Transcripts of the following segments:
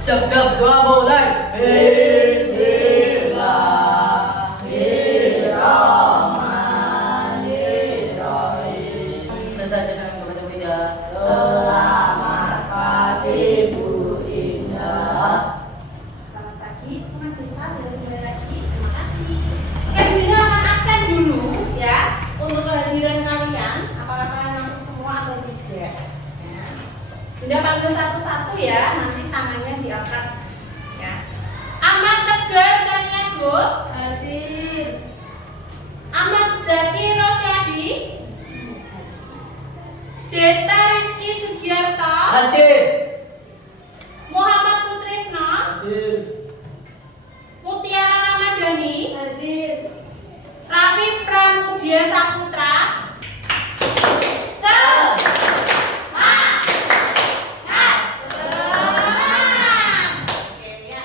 Sebelum doa mulai. Bismillahirrahmanirrahim. Selesai pesan kepada Bunda. Selamat pagi Bu Indah. Selamat pagi, Mas Desta, kembali lagi. Terima kasih. Oke, Bunda akan absen dulu ya untuk kehadiran kalian. Apakah kalian masuk semua atau tidak? Ya. Bunda panggil satu-satu ya, nanti tangannya diangkat. Ya. Ahmad Tegar Caniago. Hadir. Ahmad Zaki Rosyadi. Desta Rizky Sugiarto. Hadir. Muhammad Sutrisno. Hadir. Mutiara Ramadhani. Hadir. Raffi Pramudia Saputra. Oke, ya.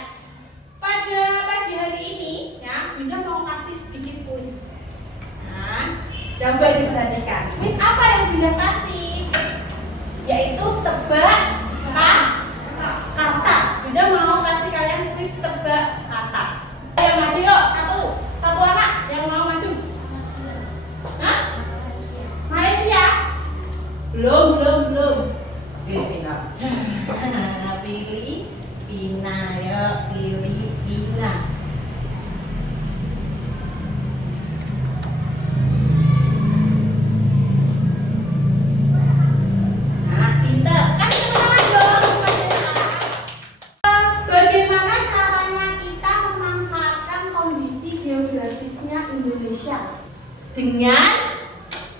Pada pagi hari ini ya, Bunda mau kasih sedikit kuis. Nah, coba diperhatikan. Kuis apa yang Bunda kasih? Yaitu tebak kata. Bunda mau kasih kalian kuis tebak kata. Ayo maju yuk, satu anak yang mau maju. Hah? Malaysia? Belum. Filipina. Filipina ya, Filipina. Nah, pinter. Kasih teman dong. Bagaimana caranya kita memanfaatkan kondisi geografisnya Indonesia dengan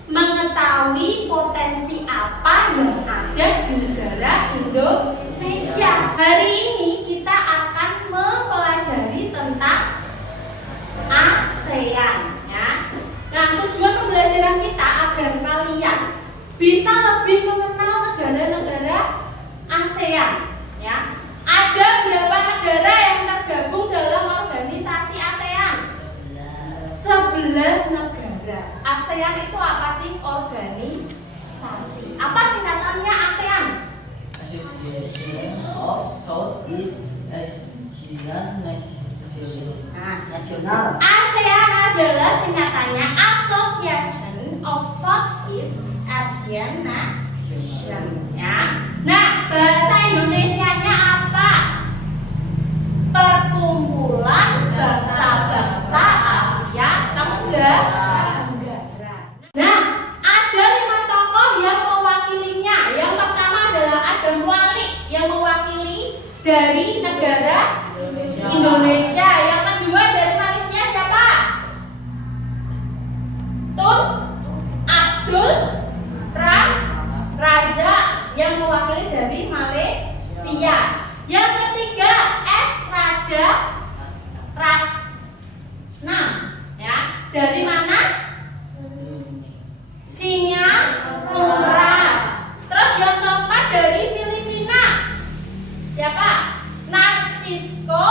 mengetahui potensi apa yang ada di negara Indonesia? Hari ini kita akan mempelajari tentang ASEAN ya. Nah, tujuan pembelajaran kita agar kalian bisa lebih mengenal negara-negara ASEAN ya. Ada berapa negara yang tergabung dalam organisasi ASEAN? 11 negara. ASEAN itu apa sih? Organisasi. Apa singkatannya ASEAN? Association of Southeast Asian National. ASEAN adalah singkatannya Association of Southeast Asian Nation ya. Nah, bahasa Indonesianya apa? Perkumpulan bangsa-bangsa Asia Tenggara. Nah, ada 5 tokoh yang mewakilinya. Yang pertama adalah Adam Walik yang mewakili dari negara Indonesia. Yang kedua dari Malaysia siapa? Tun Abdul Raza yang mewakili dari Malaysia. Yang ketiga S Raja Ratnam ya. Dari mana? Singapura. Terus yang keempat dari Filipina. Siapa? Narcisco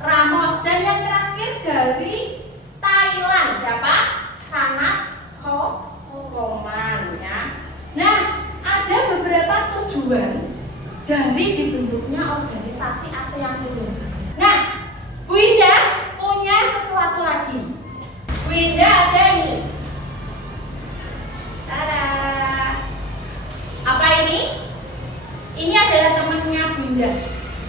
Ramos. Dan yang terakhir dari Thailand. Siapa? Kanat Koman ya. Nah, ada beberapa tujuan dari dibentuknya organisasi ASEAN itu. Nah, Bu Indah punya sesuatu lagi. Bu Indah ada ini. Tada. Apa ini? Ini adalah temannya Bu Indah.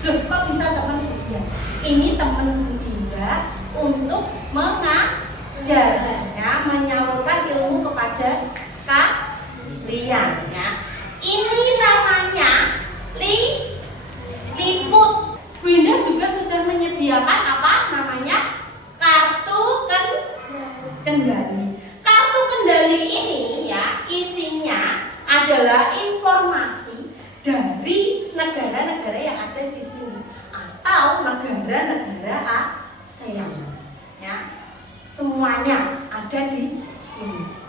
Loh, kok bisa teman Bu Indah? Ini teman Bu Indah untuk mengajar ya, menyalurkan ilmu kepada kalian ya. Ini namanya liput. Bu Indah juga sudah menyediakan apa namanya? Kartu kendali. Kartu kendali ini ya, isinya adalah informasi dari negara-negara yang ada di sini atau negara-negara ASEAN ya. Semuanya ada di sini.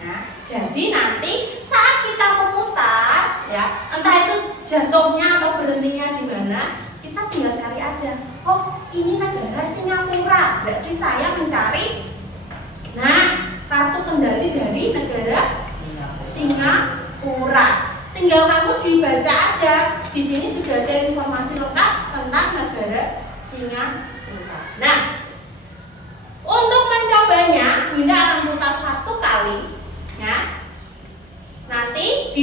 Ya, jadi nanti saat kita memutar ya, entah itu jatuhnya atau berhentinya di mana, kita tinggal cari aja. Oh, ini negara Singapura. Berarti saya mencari kartu kendali dari negara Singapura. Tinggal kamu dibaca aja. di sini sudah ada informasi lengkap tentang negara Singapura. Nah, untuk mencobanya, Bunda akan putar 1 kali, ya. Nanti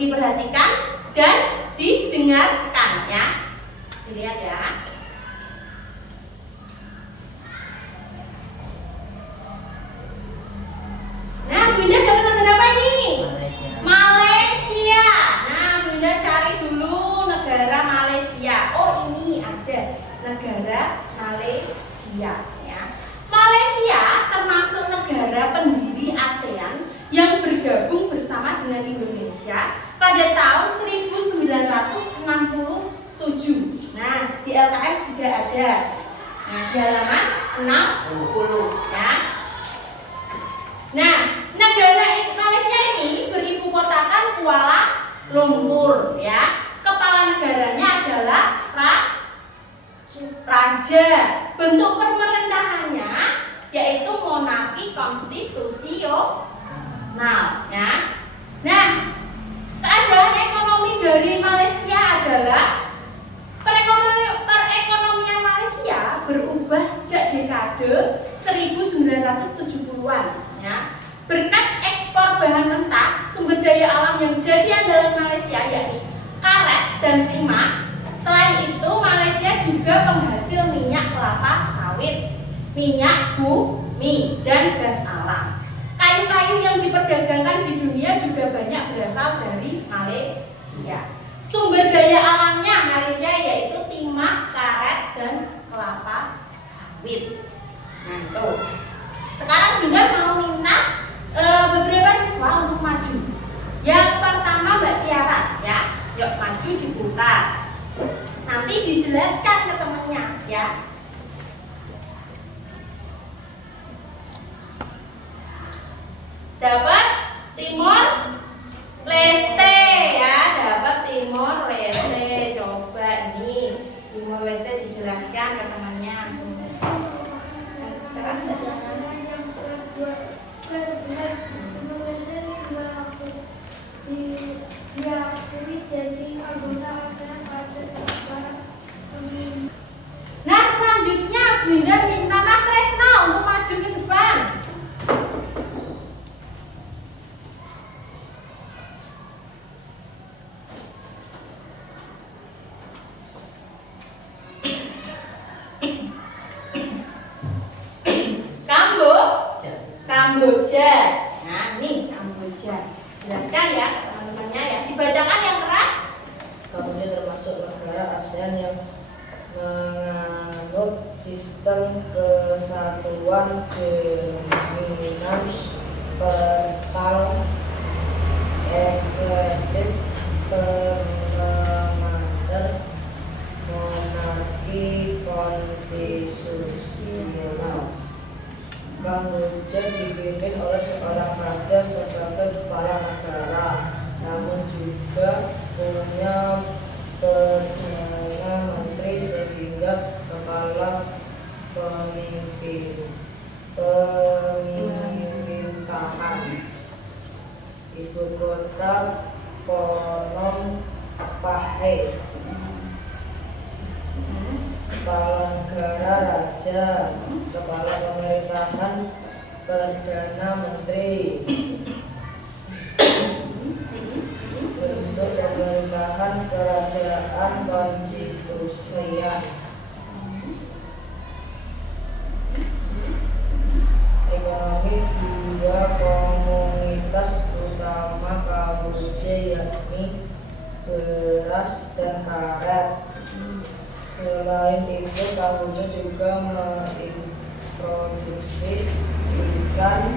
diperhatikan dan didengarkan, ya. Dilihat ya. Nah, Bunda dapat tanda apa ini? Malaysia. Nah, Bunda cari dulu negara Malaysia. Oh, ini ada negara Malaysia, ya. Malaysia termasuk negara pendiri ASEAN yang bergabung bersama dengan Indonesia pada tahun 1967. Nah, di LKS juga ada. Nah, di halaman 60, ya. Nah, negara Malaysia ini beribu kotakan Kuala Lumpur, ya. Kepala negaranya adalah raja. Bentuk pemerintahannya yaitu monarki konstitusional, ya. Nah, keadaan ekonomi dari Malaysia adalah perekonomian Malaysia berubah sejak dekade 1970-an, ya. Berkat ekspor bahan mentah, sumber daya alam yang jadi andalan Malaysia yakni karet dan timah. Selain itu, Malaysia juga penghasil minyak kelapa sawit, minyak bumi, dan gas alam. Kayu-kayu yang diperdagangkan di dunia juga banyak berasal dari Malaysia. Sumber daya alamnya Malaysia yaitu timah, karet, dan kelapa sawit. Nah, itu. Sekarang Bunda mau minta beberapa siswa untuk maju. Yang pertama Mbak Tiara, ya. Yuk maju diputar. Nanti dijelaskan ke temannya, ya. Dapat Timor Leste, ya. Dapat Timor Leste. Coba ini Timor Leste dijelaskan ke temannya. Terus diakui jadi anggota ASEAN pada tahun. Nah, selanjutnya Bunda minta Mas Tresno untuk maju ke depan. Kamboja. Nah, ini Kamboja. Jelaskan ya teman-temannya, ya. Dibacakan yang keras. Kamboja termasuk negara ASEAN yang menganut sistem kesatuan dominan total eksklusif parlementer monarki konstitusional. Kamboja dipimpin oleh seorang raja sebagai kepala negara, namun juga punya perdana menteri sehingga kepala pemerintahan. Ibu kota Phnom Penh. Kepala negara raja, kepala pemerintahan perdana menteri. Bentuk pemerintahan kerajaan konstitusian. Ekonomi dua komunitas utama Kamboja yakni beras dan karet. Selain itu, Kamboja juga memproduksi ikan,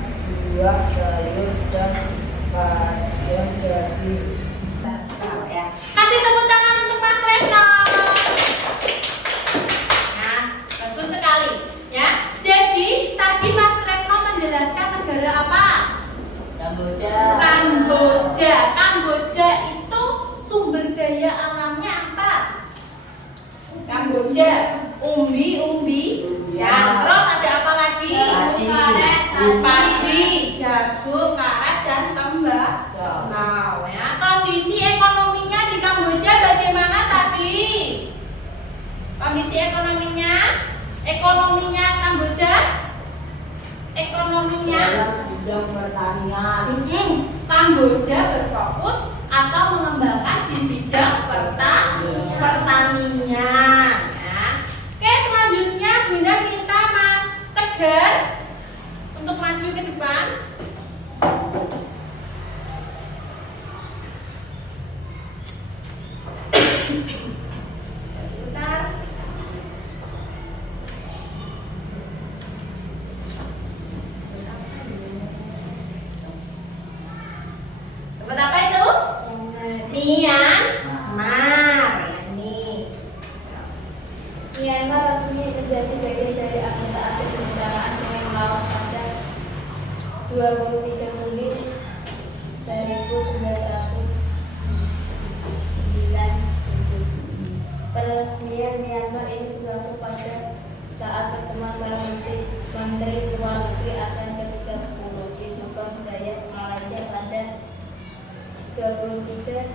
buah, sayur, dan padang daging. Ya. Kasih tepuk tangan untuk Mas Tresno. Nah, bagus sekali, ya. Jadi tadi Mas Tresno menjelaskan negara apa? Kamboja. Kamboja. Kamboja itu sumber daya alamnya apa? Kamboja, umbi, ya. Terus ada apa lagi? Padi, jagung, karet, dan tembakau. Nah, ya. Kondisi ekonominya di Kamboja bagaimana? Kondisi ekonominya Kamboja, ekonominya dalam bidang pertanian. Kamboja berfokus atau mengembangkan di bidang pertanian. Ya. Oke, selanjutnya Bunda minta Mas Tegar untuk maju ke depan. Bentar. Tempat apa itu? Myanmar. Ini. Myanmar resmi menjadi bagian dari anggota ASEAN Kenegaraan dengan Laos pada 23 Juli 1990. Peresmian Myanmar ini berlangsung pada saat pertemuan para menteri luar negeri ASEAN ke-30 di Subang Jaya, Malaysia pada 23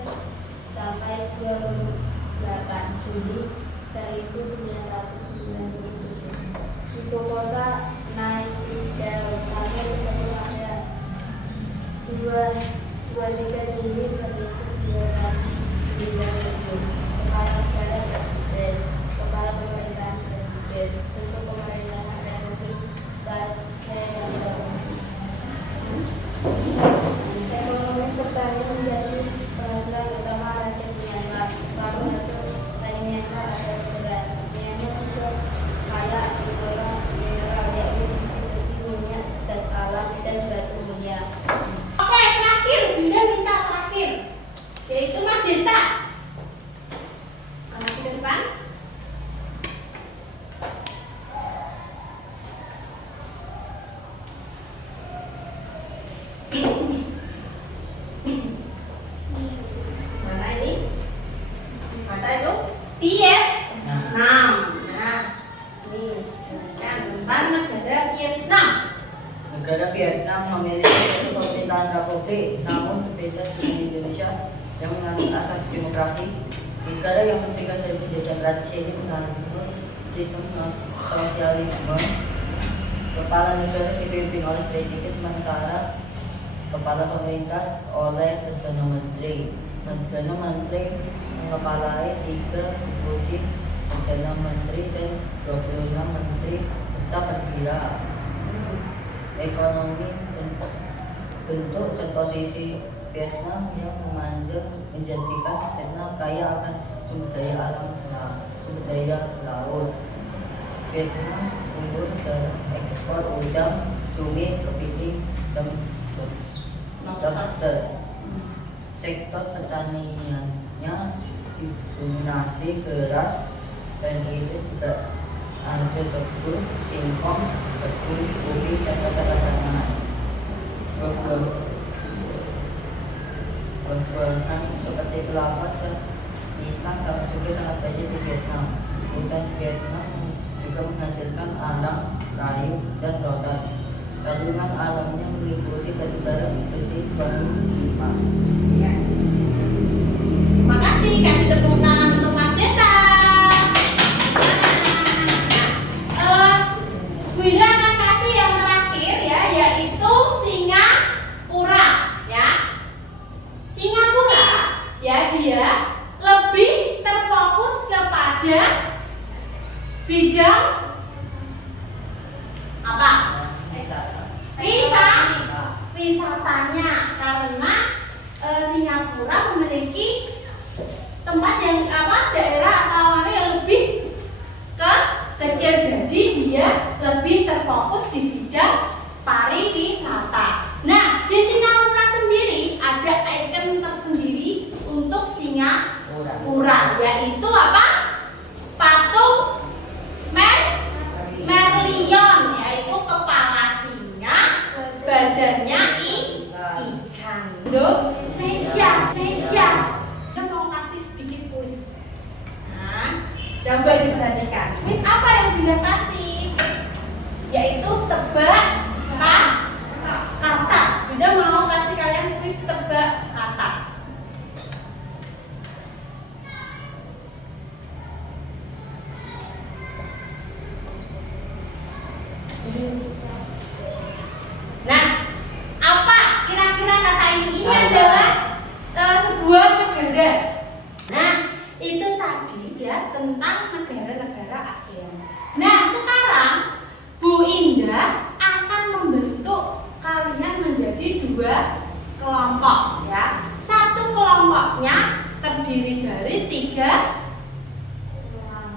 sampai 28 Juli 1997. Ibu kota Naypyidaw bertemu pada 23 Juli 1997. Kepala negara presiden, kepala pemerintahan presiden, untuk pemerintahan Republik Partai ekonomi pertanian menjadi penghasilan utama rakyat Myanmar. Lalu hasil tani Myanmar adalah beras. Myanmar juga kaya mineral yaitu besi, minyak, gas alam, dan batu mulia. Oke, terakhir Bunda minta terakhir, yaitu Mas Desa. Maju ke depan. Mana ini? Mata itu? Vietnam. Nah, ini jelaskan tentang negara Vietnam. Negara Vietnam memiliki satu pemerintahan republik, namun berbeda dengan Indonesia yang menganut asas demokrasi. Negara yang merdeka dari penjajahan Prancis ini menganut sistem sosialisme. Kepala negara dipimpin oleh presiden, sementara kepala pemerintah oleh Perdana Menteri. Perdana Menteri mengepalai 3 deputi Perdana Menteri dan 26 menteri serta perwira. Ekonomi bentuk dan posisi Vietnam yang memanjang menjadikan Vietnam kaya akan sumber daya alam, sumber daya laut. Vietnam unggul dalam ekspor udang, cumi, kepiting, dan lobster. Sektor pertaniannya didominasi beras dan itu juga ada tebu, singkong, tebu, ubi, dan kacang-kacangan. Buah-buahan seperti kelapa dan pisang juga sangat banyak di Vietnam. Hutan Vietnam juga menghasilkan alam, kayu, dan rotan. Kandungan alamnya meliputi batu bara, besi, batu, timah. Terima kasih, kasih tepuk tangan untuk Mas Desa. Bunda akan kasih yang terakhir ya, yaitu Singapura ya. Singapura ya, dia lebih terfokus kepada bidang apa? Wisatanya, karena Singapura memiliki tempat yang daerah atau area yang lebih kecil, jadi dia lebih terfokus di bidang pariwisata. Nah, di Singapura sendiri ada ikon tersendiri untuk Singapura, yaitu apa? Patung Merlion, yaitu kepala singa, badannya ikan. Indonesia. Saya mau kasih sedikit kuis. Nah, coba diperhatikan. Kuis apa yang bisa kasih? Yaitu tebak kata. Bunda mau kasih kalian kuis tebak kata.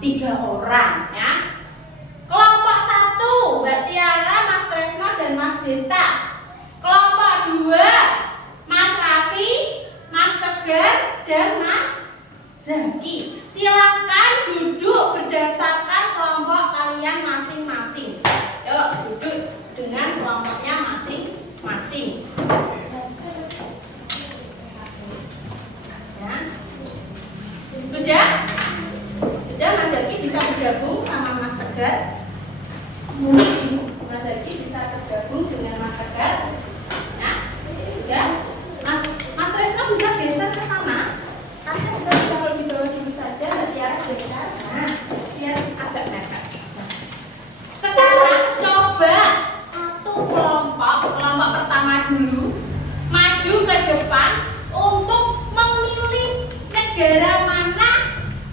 tiga orang ya. Kelompok 1 Mbak Tiara, Mas Tresno dan Mas Desta. Kelompok 2 Mas Raffi, Mas Tegar dan Mas Zaki. Silakan duduk berdasarkan kelompok kalian masing-masing. Yuk duduk dengan kelompoknya masing-masing. Ya. Sudah? Sudah Mas Zaki bisa bergabung sama Mas Tegar. Mas Zaki bisa bergabung dengan Mas Tegar. Ya, sudah. Mas Tresno bisa geser ke sana. Tasnya bisa ditaruh di bawah dulu saja, biar geser. Nah, biar agak mepet. Sekarang coba satu kelompok pertama dulu maju ke depan untuk memilih negara mana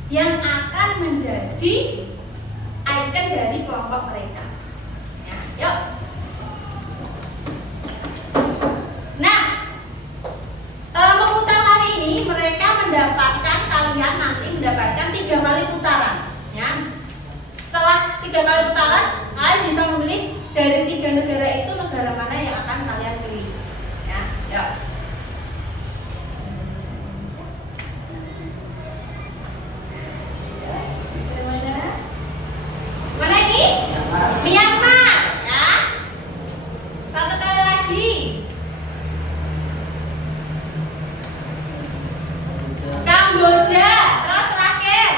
yang akan menjadi ikon dari kelompok mereka. Ya, yuk. Nah, memutar kali ini mereka kalian nanti mendapatkan 3 kali putaran. Ya. Setelah 3 kali putaran, kalian bisa memilih dari 3 negara itu negara mana yang akan kalian pilih. Ya, yuk. Mana ini? Myanmar, ya. Satu kali lagi. Kamboja, terus terakhir.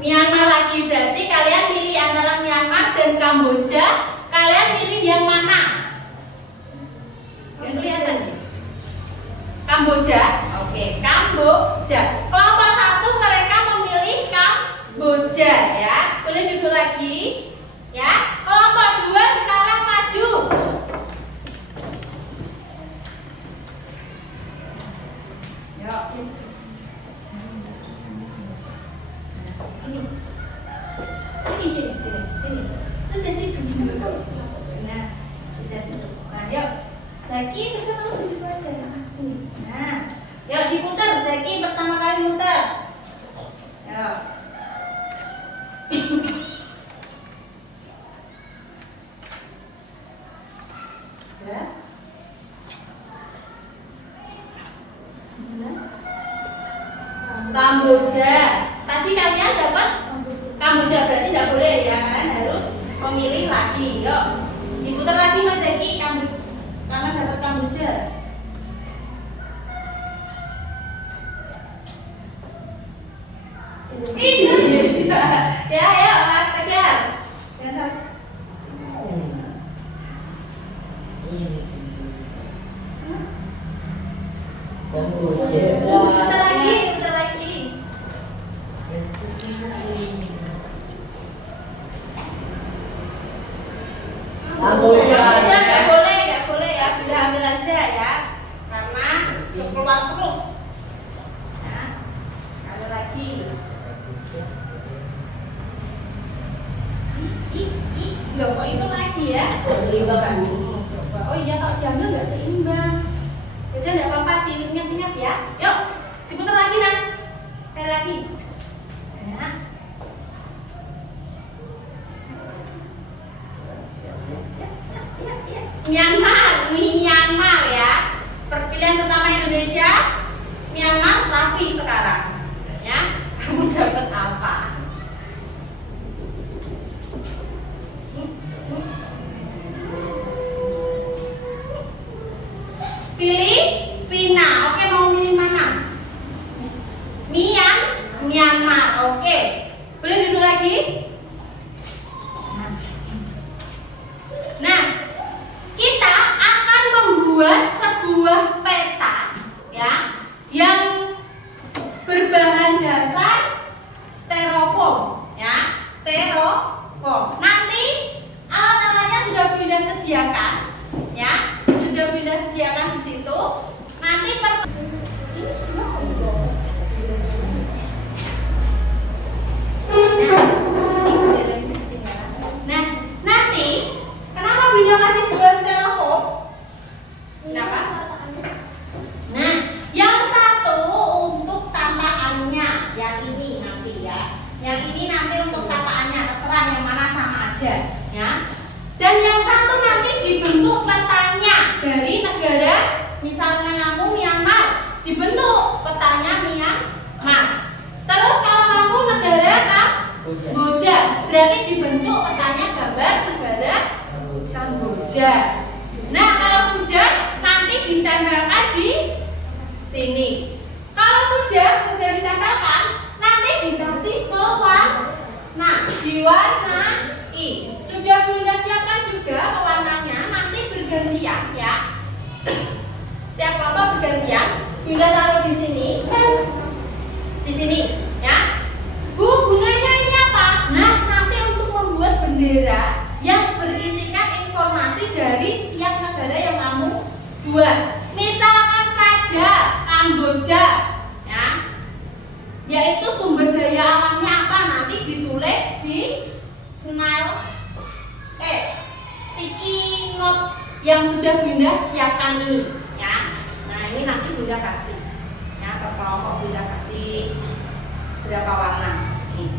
Myanmar lagi, berarti kalian pilih antara Myanmar dan Kamboja. Kalian pilih yang mana? Yang kelihatan nih. Kamboja. Oke, Kamboja. Kelompok 1 mereka memilih Kamboja ya. Boleh duduk lagi. Ya. Kelompok 2 sekarang maju. Yuk. Sini. Sudah sini dulu. Nah, sudah sini. Nah, yuk. Zaki sudah kamu di situ aja. Sini. Nah, yuk diputar. Zaki pertama kali muter. Yuk. Ya. Kamboja. Tadi kalian dapat Kamboja, berarti tidak boleh ya, kalian harus memilih lagi. Yuk, diputar lagi Mas Zaki. Karena dapat Kamboja. Indonesia. Ya, yuk Mas Tegar. Putar lagi, putar lagi. Kamboja. Nggak boleh ya, sudah ambil aja ya, karena keluar terus. Nah, ada lagi. Loh, kok itu lagi ya? Seimbang kan? Coba. Oh iya, kalau diambil nggak seimbang. Yaudah, nggak apa-apa, diingat-ingat ya. Yuk, diputar lagi nah. Sekali lagi. Nah. Myanmar ya. Pilihan pertama Indonesia, Myanmar, Raffi sekarang. Ya, kamu dapat apa? Filipina. Oke, mau milih mana? Myanmar. Oke. Boleh duduk lagi? Nah, kita akan membuat sebuah peta ya yang berbahan dasar styrofoam ya, styrofoam. Nanti alat-alatnya sudah Bunda sediakan ya, sudah Bunda sediakan di situ. Nanti Nah, aja ya. Dan yang satu nanti dibentuk petanya dari negara, misalnya kamu Myanmar, dibentuk petanya Myanmar. Terus kalau kamu negara Kamboja, berarti dibentuk petanya gambar negara Kamboja. Nah, kalau sudah nanti ditempelkan di sini. Kalau sudah ditempelkan, nanti dikasih pewarna, diwarnai. Sudah Bunda siapkan juga pewarnanya, nanti bergantian ya. Setiap kelompok bergantian. Bunda taruh di sini, ya. Bu, gunanya ini apa? Nah, nanti untuk membuat bendera yang berisikan informasi dari setiap negara yang kamu buat. Misalkan saja Kamboja, ya, yaitu sumber daya alamnya apa, nanti ditulis di sticky notes yang sudah Bunda siapkan ini, ya. Nah, ini nanti Bunda kasih, ya, per kelompok Bunda kasih berapa warna. Nih.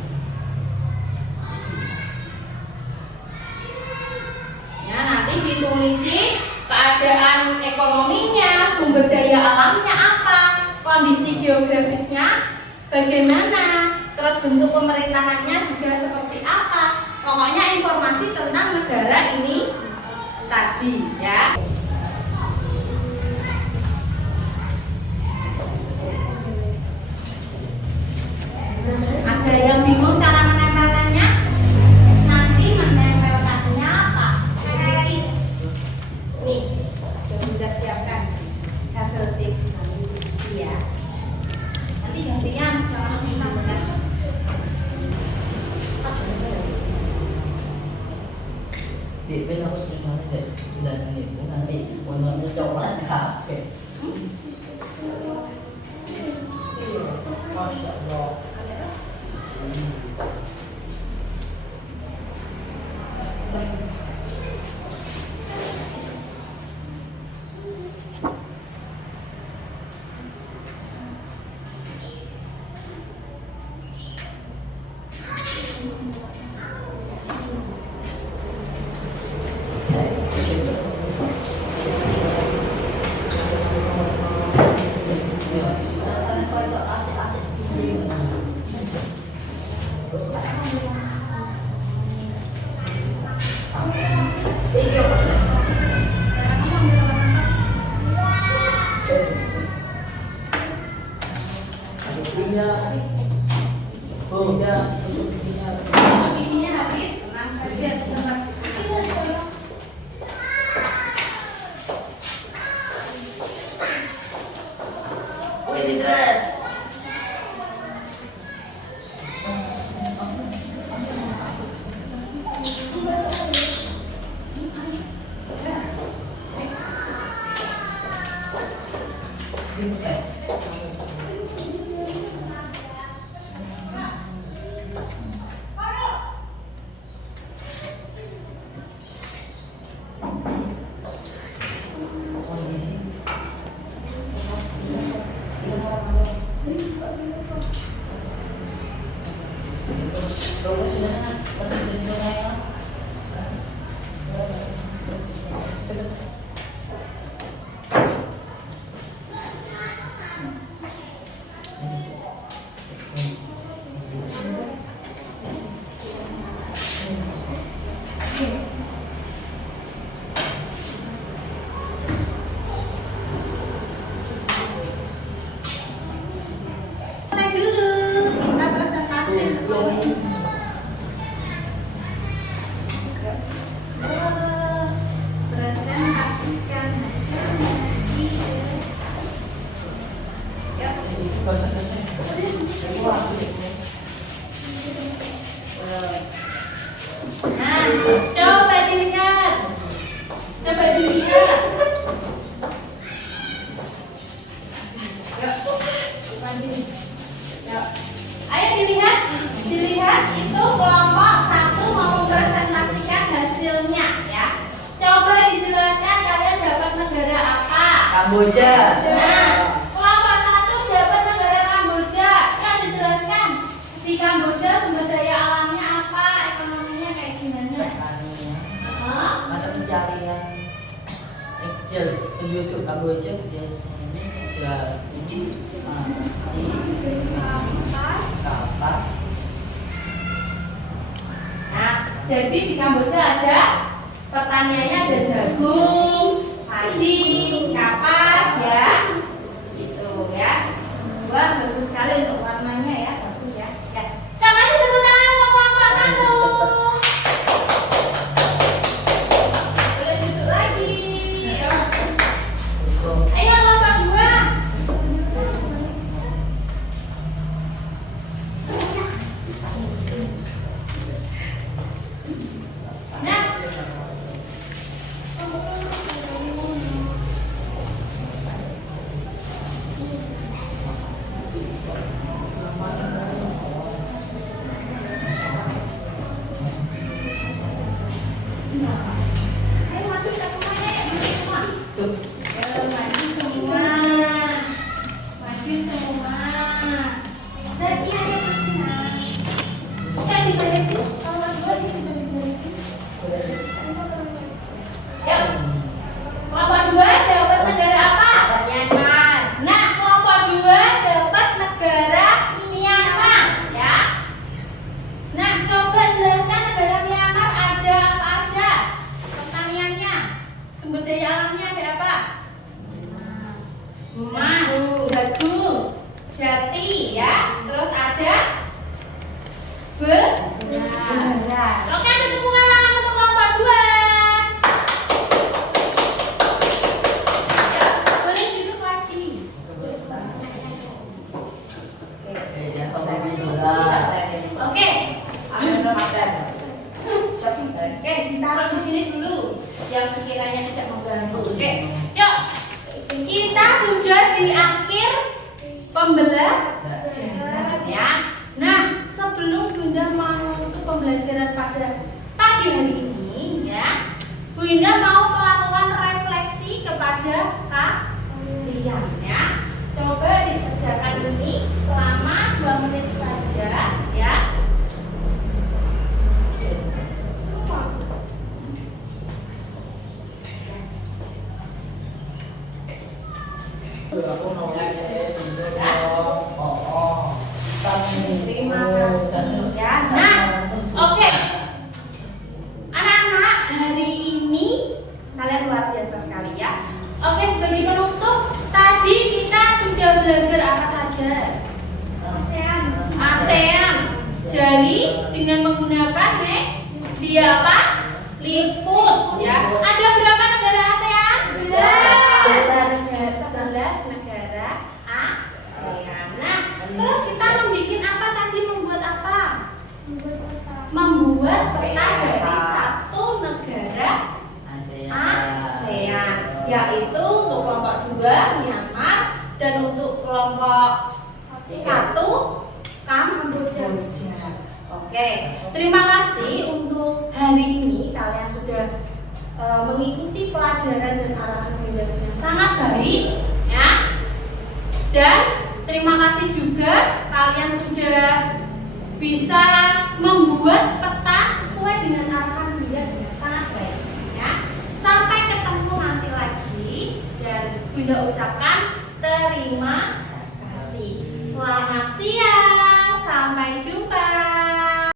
Ya, nanti ditulisi keadaan ekonominya, sumber daya alamnya apa, kondisi geografisnya bagaimana, terus bentuk pemerintahannya juga seperti apa. Pokoknya informasi tentang negara ini tadi, ya. Ada yang bingung cara menempelkannya? Nanti menempelkannya apa? Nih, sudah siapkan double tip ya. Nanti gantian cara menempelkan. Di sini aku sebenarnya tidak itu nanti warnanya coklat kafe. Masya Allah. Giginya habis, Nah, coba dilihat. Coba dilihat. Ayo dilihat. Dilihat itu kelompok satu mau mempresentasikan hasilnya ya. Coba dijelaskan kalian dapat negara apa? Kamboja. Nah, kelompok satu dapat negara Kamboja. Kan dijelaskan di Kamboja sumber daya alamnya apa, ekonominya kayak gimana. YouTube Kamboja biasanya jadi kapas. Nah, jadi di Kamboja ada pertaniannya, ada jagung, padi, kapas ya. Gitu ya. Wah, bagus sekali untuk warnanya ya, bagus ya. Ya. Kita kasih tepuk tangan untuk kelompok 1. Boleh duduk lagi. Ayo kelompok 2. Nah, saya masuk ke semuanya ya, masuk semua. Maju semua. Maju semua. Setia ya maju. Oke, diberesin. Kalau dua ini bisa diberesin. Yuk. Kelompok 2 dapat negara apa? Myanmar. Nah, kelompok 2 dapat negara Myanmar ya. Nah, coba jelaskan negara Myanmar ada apa aja? Pertaniannya, sumber daya alamnya ada apa? Emas, jagung, jati ya. Terus ada beras. Oke, tepuk tangan untuk kelompok 2. Ya, boleh duduk lagi. Oke. Oke, ditaruh di sini dulu. Yang sekiranya tidak mengganggu. Oke. Yuk. Kita sudah di akhir pembelajaran ya. Nah, sebelum Bunda menutup pembelajaran pada pagi hari ini ya, Bunda mau melakukan refleksi kepada kalian ya. Coba dikerjakan ini selama 2 menit saja ya. Terima kasih ya. Nah, oke. Anak-anak, hari ini kalian luar biasa sekali ya. Oke, sebagai penutup, tadi kita sudah belajar apa saja? ASEAN. Dari dengan menggunakan dia apa? Liput ya. Ada berapa negara ASEAN? 11 negara ASEAN. Nah, terus kita membuat apa tadi? Membuat apa? Membuat peta dari satu negara ASEAN, yaitu untuk kelompok 2 Myanmar dan untuk kelompok 1 Kamboja. Oke, terima kasih untuk hari ini kalian sudah mengikuti pelajaran dan arahan Bunda yang sangat baik ya. Dan terima kasih juga kalian sudah bisa membuat